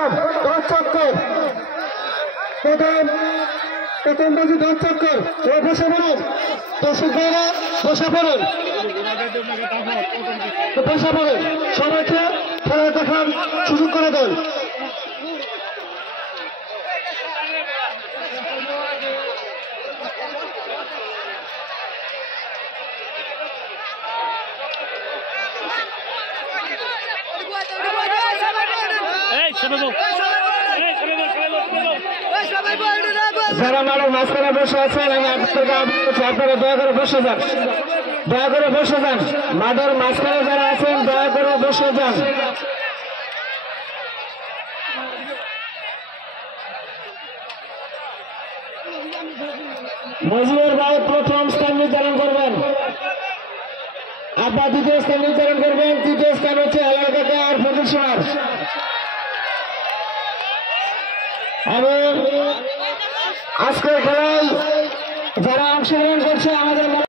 10 চক্কর প্রথম বাজি 10 চক্কর বসে পড়ুন দর্শক ভাইরা বসে পড়ুন সবাইকে খেলা দেখার সুযোগ করে দেন। যারা মাঠের মাঝখানে বসে আছেন আমি আপনারা দয়া করে বসে যান, মাঠের মাঝখানে যারা আছেন দয়া করে বসে যান। মজিবুর ভাই প্রথম স্থান নির্ধারণ করবেন, আব্বা দ্বিতীয় স্থান নির্ধারণ করবেন, তৃতীয় স্থান হচ্ছে হেলাল কাকা আর ফজল সোনার। এবং আজকের খেলায় যারা অংশগ্রহণ করছে